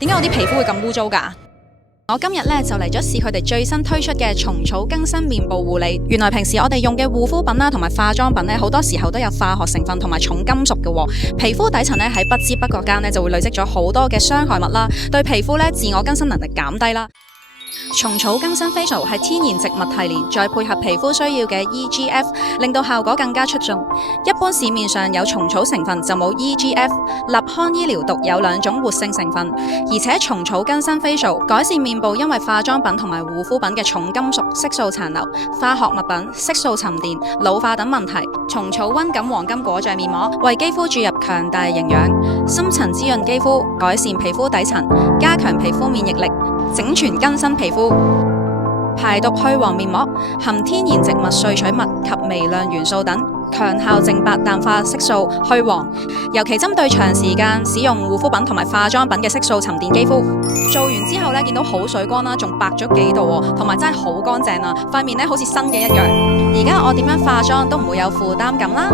點解我啲皮膚會咁污糟㗎？我今日咧就嚟咗試佢哋最新推出嘅蟲草更新面部護理。原來平時我哋用嘅護膚品啦，同埋化妝品咧，好多時候都有化學成分同埋重金屬嘅。皮膚底層咧喺不知不覺間咧就會累積咗好多嘅傷害物啦，對皮膚咧自我更新能力減低啦。蟲草更新 Facial 係天然植物提煉，再配合皮膚需要嘅 EGF， 令到效果更加出眾。一般市面上有蟲草成分就冇 EGF， 立康醫療獨有2種活性成分，而且蟲草更新 Facial 改善面部因為化妝品同埋護膚品嘅重金屬、色素殘留、化學物品、色素沉澱、老化等問題。蟲草溫感黃金果醬面膜為肌膚注入強大營養，深層滋潤肌膚，改善皮膚底層，加強皮膚免疫力，整全更新皮膚。排毒去黃面膜含天然植物萃取物及微量元素等，強效淨白淡化色素去黃，尤其針對長時間使用護膚品同埋化妝品嘅色素沉澱肌膚。做完之後咧，見到好水光啦，仲白咗幾度喎，同埋真係好乾淨啊，塊面咧好似新嘅一樣。而家我點樣化妝都唔會有負擔感啦。